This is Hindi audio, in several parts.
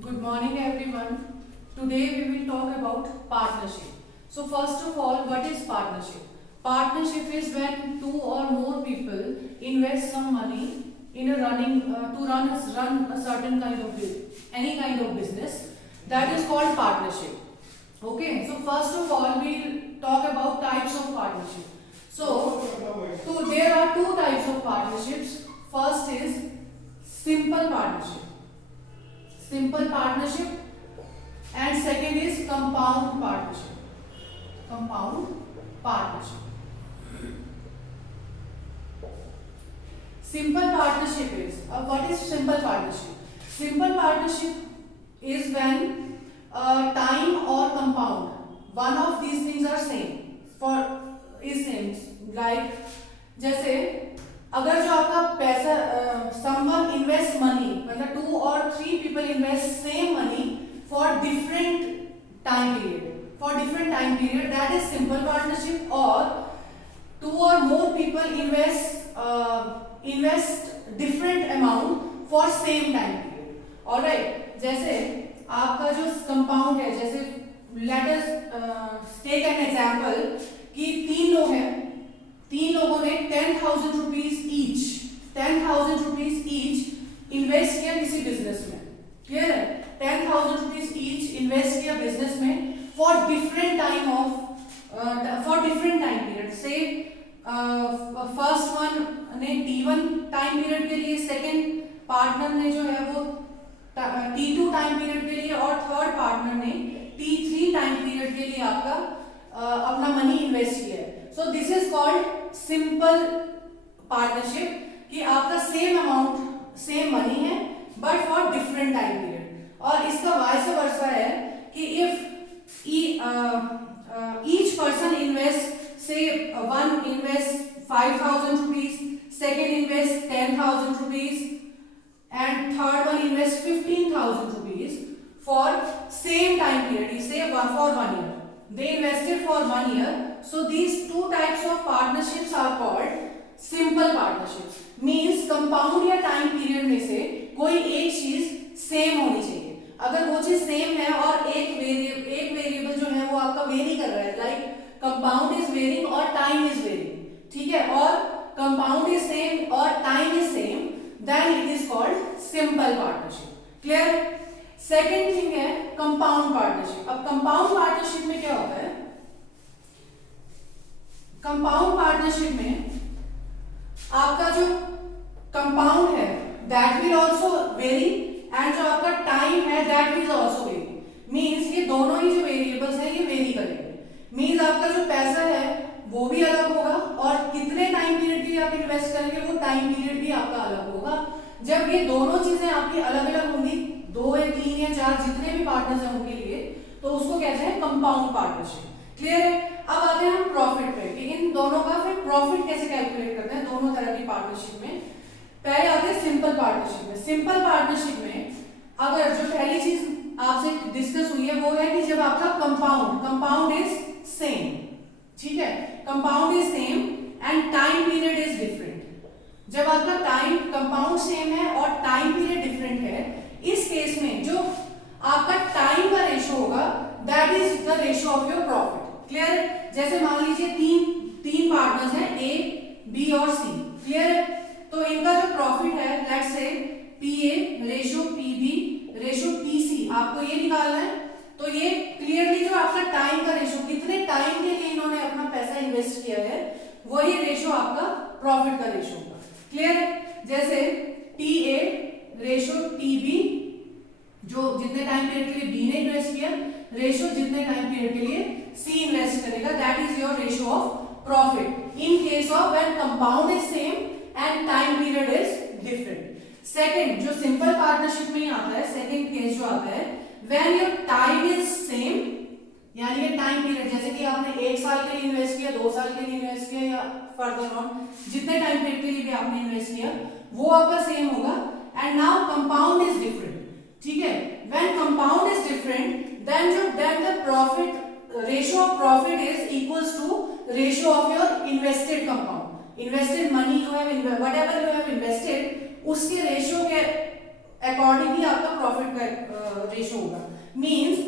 Good morning everyone. Today we will talk about partnership. So first of all, what is partnership? Partnership is when two or more people invest some money in a run a certain kind of any kind of business. That is called partnership. Okay. So first of all, we'll talk about types of partnership. So there are two types of partnerships. First is simple partnership. Simple partnership, and second is compound partnership. Compound partnership. Simple partnership is what is simple partnership? Simple partnership is when time or compound, one of these things are same is same. Like जैसे अगर जो आपका पैसा someone invest money, मतलब 2 or 3 people invest same money for different time period, that is simple partnership. Or 2 or more people invest different amount for same time period. Alright, जैसे आपका जो compound है, जैसे let us take an example कि 3 लोग हैं, 3 लोगों ने 10,000 रुपीज ईच इन्वेस्ट किया किसी बिजनेस में. क्लियर है? 10,000 रुपीज ईच इन्वेस्ट किया बिजनेस में फॉर डिफरेंट टाइम पीरियड. से फर्स्ट वन ने T1 टाइम पीरियड के लिए, सेकंड पार्टनर ने जो है वो T2 टाइम पीरियड के लिए, और थर्ड पार्टनर ने T3 टाइम पीरियड के लिए आपका अपना मनी इन्वेस्ट किया है. So this is called simple partnership कि आपका सेम अमाउंट सेम मनी है but for different time period. और इसका वाइस वर्सा है कि इफ ईच पर्सन इन्वेस्ट, से one invest 5,000 rupees, second invest 10,000 rupees, and third one invest 15,000 rupees for same time period. You say for 1 year. They invested for 1 year. So these two types of partnerships are called simple partnerships. Means compound या time period में से कोई एक चीज सेम होनी चाहिए. अगर वो चीज सेम है और एक वेरिएबल जो है वो आपका वेरी कर रहा है, लाइक कंपाउंड इज वेरिंग और टाइम इज वेरिंग, ठीक है, और कंपाउंड इज सेम और time is same, then it is called simple partnership. Clear? Second thing है compound partnership. अब compound partnership में क्या होता है? compound partnership में आपका जो compound है that will also vary, and जो आपका time है that will also vary. Means ये दोनों ही जो variables हैं ये vary करेंगे. Means आपका जो पैसा है वो भी अलग होगा, और कितने टाइम पीरियड के लिए आप इन्वेस्ट करेंगे वो टाइम पीरियड भी आपका अलग होगा. जब ये दोनों चीजें आपकी अलग अलग होंगी, 2 या 3 या 4 जितने भी पार्टनर्स हैं उनके लिए, तो उसको कहते हैं कंपाउंड पार्टनरशिप. क्लियर है? अब आते हैं हम प्रॉफिट पे कि इन दोनों का फिर प्रॉफिट कैसे कैलकुलेट करते हैं दोनों तरह की पार्टनरशिप में. पहले आते हैं सिंपल पार्टनरशिप में. सिंपल पार्टनरशिप में अगर जो पहली चीज आपसे डिस्कस हुई है वो है कि जब आपका कंपाउंड इज सेम, ठीक है, compound is same and time period is different. जब आपका टाइम कंपाउंड सेम है और टाइम पीरियड डिफरेंट है, इस केस में जो आपका टाइम का रेशो होगा that is the ratio of your profit. Clear? जैसे मान लीजिए तीन पार्टनर्स हैं A, B और C. क्लियर है? तो इनका जो प्रॉफिट है let's say PA ratio PB ratio PC आपको ये निकालना है. तो ये क्लियरली जो आपका टाइम का रेशो, कितने टाइम के लिए इन्होंने अपना पैसा इन्वेस्ट किया है, वही रेशो आपका प्रॉफिट का रेशो होगा. क्लियर? जैसे TA रेशो TB, जो जितने टाइम पीरियड के लिए B ने इन्वेस्ट किया, रेशो जितने टाइम पीरियड के लिए C इन्वेस्ट करेगा, that is your ratio of profit in case of when compound is same and time period is different. Second जो सिंपल पार्टनरशिप में आता है, सेकंड केस जो आता है when your time is same, यानी कि टाइम पीरियड जैसे कि आपने 1 साल के लिए इन्वेस्ट किया, 2 साल के लिए इन्वेस्ट किया, या फर्दर ऑन जितने टाइम पीरियड के लिए भी आपने इन्वेस्ट किया वो आपका सेम होगा. And now compound is different, ठीक है. When compound is different then the profit ratio of profit is equals to ratio of your invested compound. Invested money you have whatever you have invested, उसके रेशो के अकॉर्डिंगली आपका प्रॉफिट का रेशो होगा, means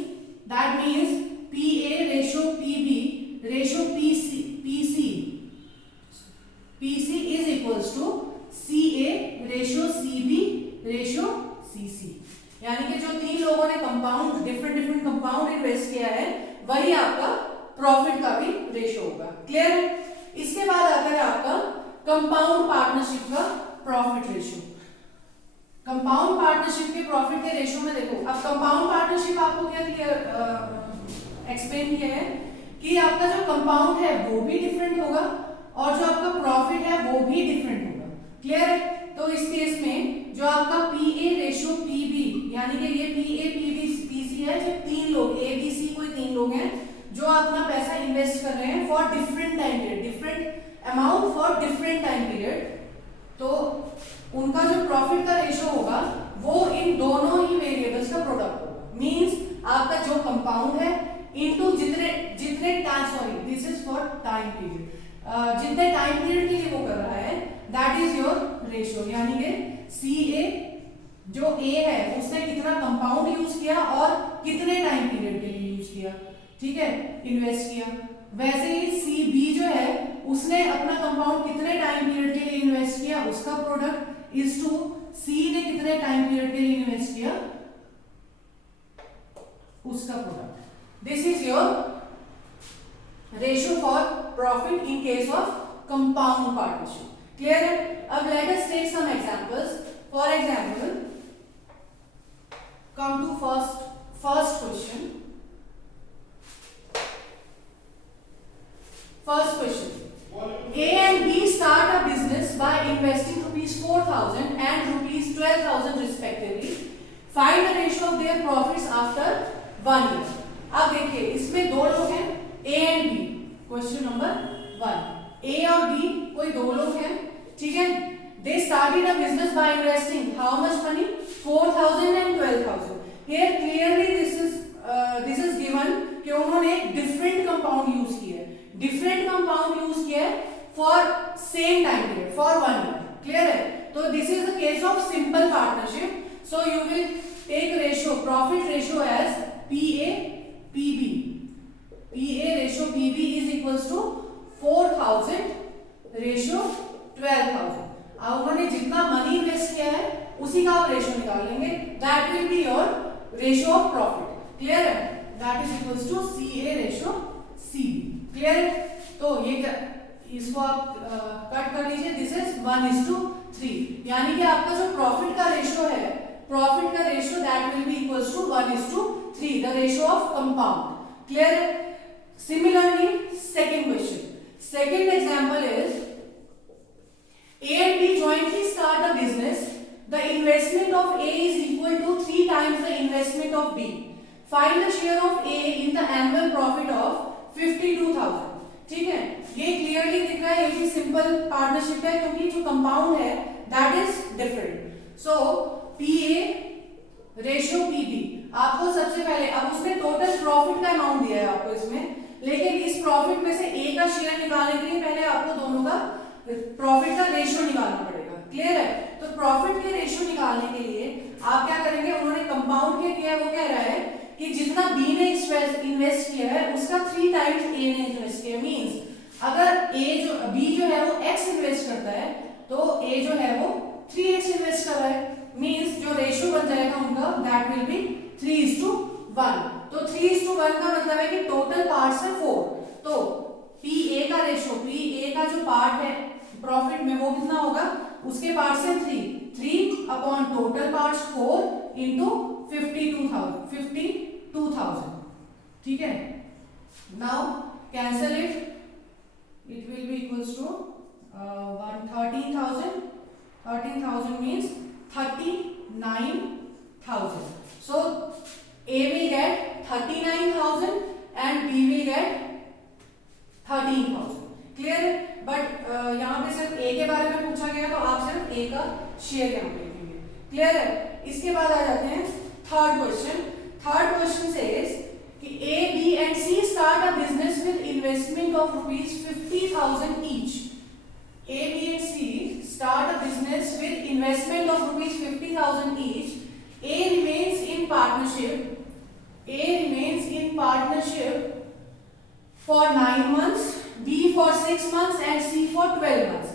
that means PA ratio PB ratio PC is equals to CA ratio CB ratio CC। यानी कि जो तीन लोगों ने कंपाउंड डिफरेंट कंपाउंड इन्वेस्ट किया है वही आपका प्रॉफिट का भी रेशो होगा। क्लियर है? इसके बाद आता है आपका कंपाउंड पार्टनरशिप का प्रॉफिट रेशो। कंपाउंड पार्टनरशिप के प्रॉफिट के रेशो में देखो, अब कंपाउंड पार्टनरशिप आपको क्या क्लियर एक्सप्लेन किया है कि आपका जो कंपाउंड है वो भी डिफरेंट होगा और जो आपका प्रॉफिट है वो भी डिफरेंट होगा। क्लियर है? तो इस केस में जो आपका PA रेशो PB यानी कि ये PA PB PC है, जब तीन लोग ABC कोई तीन लोग हैं जो अपना पैसा इन्वेस्ट कर रहे हैं for different time period, different amount for different time period, तो उनका जो प्रॉफिट का रेशो होगा वो इन दोनों ही वेरिएबल्स का प्रोडक्ट होगा। मींस आपका जो कंपाउंड है इनटू जितने time, sorry this is for time period, जितने टाइम पीरियड के लिए वो कर रहा है दैट इज योर रेशो। यानी कि CA जो A है उसने कितना कंपाउंड यूज किया और कितने टाइम पीरियड के लिए यूज किया, ठीक है, इन्वेस्ट किया। वैसे ही CB जो है उसने अपना कंपाउंड कितने टाइम पीरियड के लिए इन्वेस्ट किया उसका प्रोडक्ट इज टू C ने कितने टाइम पीरियड के लिए इन्वेस्ट किया उसका product. This is your ratio for profit in case of compound partnership. Clear है? अब let us take some examples. For example come to first question. First question, A and B start a business by investing rupees 4,000 and rupees 12,000 respectively. Find the ratio of their profits after 1 year. अब देखिए इसमें दो लोग हैं A and B। Question number 1, A और B कोई दो लोग हैं, ठीक है। They started a business by investing how much money? 4,000 and 12,000. Here clearly this is given कि उन्होंने डिफरेंट कंपाउंड यूज किया है, डिफरेंट कंपाउंड यूज किया है for same time period for 1 year। Clear है? तो this is the case of simple partnership. So you will take ratio, profit ratio as PA PB। PA ratio PB is equals to 4,000 ratio 12,000। अब उन्होंने जितना मनी इन्वेस्ट किया है उसी का आप रेशियो निकाल लेंगे, that will be your ratio of profit. Clear है? That is equals to CA ratio CB। Clear है? तो ये क्या, इसको आप कट कर लीजिए, दिस इज 1:3। यानी कि आपका जो प्रॉफिट का रेशियो है, प्रॉफिट का ratio that will be equals to 1:3, the ratio of compound. Clear है? Similarly second question, second example is A and B jointly start a business. The investment of A is equal to 3 times the investment of B. Find the share of A in the annual profit of 52,000. ठीक है, ये क्लियरली दिख रहा है, ये भी सिंपल पार्टनरशिप है क्योंकि जो कंपाउंड है that is different. So PA ratio PB, आपको सबसे पहले, अब उसने टोटल प्रॉफिट का अमाउंट दिया है आपको इसमें, लेकिन इस प्रॉफिट में से A का शेयर निकालने के लिए पहले आपको दोनों का प्रॉफिट का रेशियो निकालना पड़ेगा। क्लियर है? तो प्रॉफिट के रेशियो निकालने के लिए आप क्या करेंगे, उन्होंने कंपाउंड क्या किया है, वो कह रहा है कि जितना B ने इन्वेस्ट किया है उसका 3 टाइम्स A ने इन्वेस्ट किया। मींस अगर B जो है वो X इन्वेस्ट करता है तो A जो है वो 3X इन्वेस्ट कर रहा है। मींस जो रेशियो बन जाएगा उनका दैट विल बी 3:1। तो 3:1 का मतलब है कि टोटल पार्ट्स है 4, तो PA का रेशियो, PA का जो पार्ट है प्रॉफिट में वो कितना होगा, उसके पार्ट्स है 3 अपॉन टोटल पार्ट्स 4 इंटू 52,000। ठीक है, now cancel it will be equals to 13,000 means 39,000। सो A will get 39,000 and B will get 13,000। Clear है? बट यहाँ पे सिर्फ A के बारे में पूछा गया तो आप सिर्फ A का शेयर यहाँ पे लिखेंगे। क्लियर है? इसके बाद आ जाते हैं third question. Third question says कि A, B and C start a business with investment of rupees 50,000 each. A, B and C start a business with investment of rupees 50,000 each. A remains in partnership partnership for 9 months, B for 6 months and C for 12 months.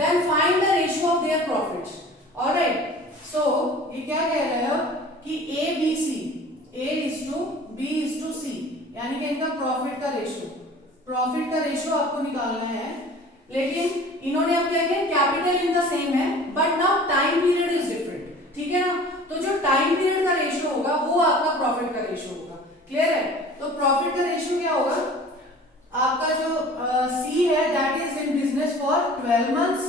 Then find the ratio of their profits. Alright. So ये क्या कह रहा है कि A B C, A is to B is to C, यानी कि इनका प्रॉफिट का रेशियो आपको निकालना है. लेकिन इन्होंने अब क्या किया, कैपिटल इनका सेम है but now time period is different. ठीक है ना. तो जो टाइम पीरियड का रेशियो होगा वो आपका प्रॉफिट का रेशियो होगा. क्लियर है. तो प्रॉफिट का रेशियो क्या होगा, आपका जो C है that is in business for 12 months,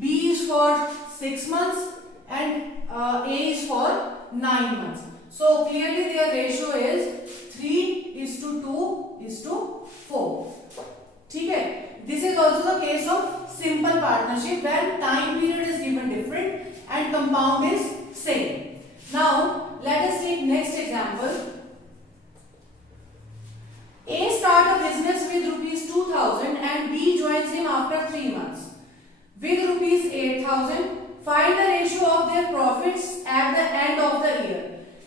B is for 6 months and A is for 9 months. So clearly their ratio is 3:2:4. ठीक है. This is also the case of simple partnership when time period is given different and compound is same. Now let us take next example. A start a business with rupees 2000 and B joins him after 3 months with rupees 8000. Find the ratio of their profits at the end of the year.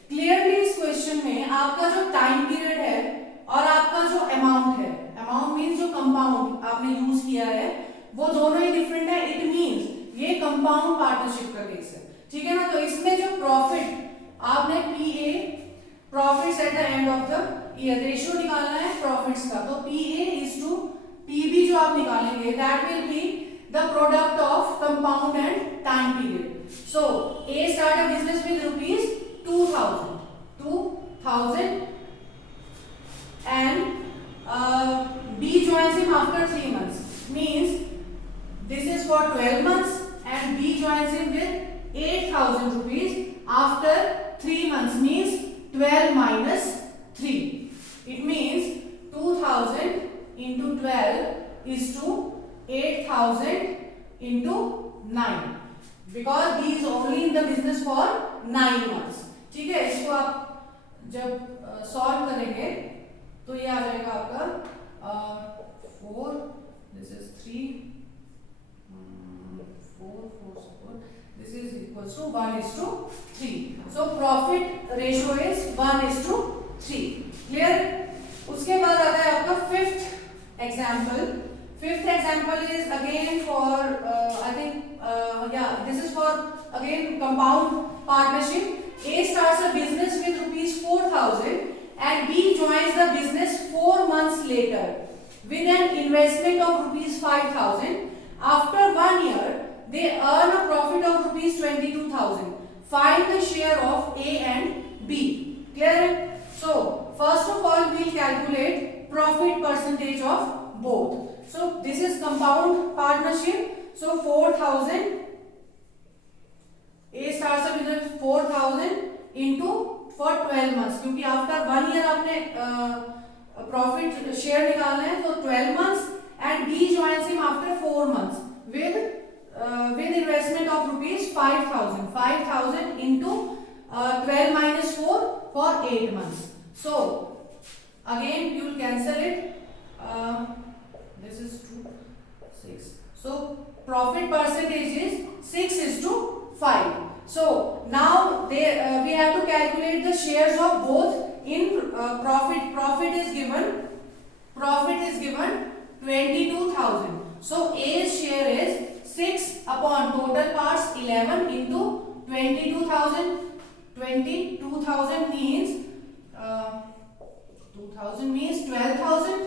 Clearly इस क्वेश्चन में आपका जो टाइम पीरियड है और आपका जो अमाउंट है, अमाउंट मीन्स जो कंपाउंड आपने यूज किया है वो दोनों ही डिफरेंट है. इट मीन्स ये कंपाउंड पार्टनरशिप का केस है. ठीक है ना. तो इसमें जो प्रॉफिट आपने PA profits at the end of the year ratio निकालना है प्रॉफिट्स का. तो PA इज टू PB जो आप निकालेंगे that will B the product of compound and time period. So A start a business with rupees 2000 and B joins him after 3 months. Means this is for 12 months and B joins him with 8000 rupees after 3 months. Means 12 minus 3. It means 2000 into 12 is to 8000 into 9 because he is only in the business for 9 months. ठीक है. इसको आप जब सॉल्व करेंगे तो ये आ जाएगा आपका 4, this is 3, 4, this is equals to 1:3. So profit ratio is 1:3. Clear. उसके बाद आता है आपका fifth example. Fifth example is again for I think this is for again compound partnership. A starts a business with rupees 4000 and B joins the business 4 months later with an investment of rupees 5000. After 1 year, they earn a profit of rupees 22,000. Find the share of A and B. Clear? So first of all, we'll calculate profit percentage of both. So this is compound partnership. So 4000 A starts up with 4000 into for 12 months क्योंकि after 1 year आपने profit share निकालना है. तो 12 months and B joins him after 4 months with investment of rupees 5000 into 12 minus 4 for 8 months. So again you will cancel it. This is 2, 6. So profit percentage is 6:5. So now we have to calculate the shares of both in profit. Profit is given 22,000. So A's share is 6 upon total parts 11 into 22,000. 22,000 means 2000 means 12,000.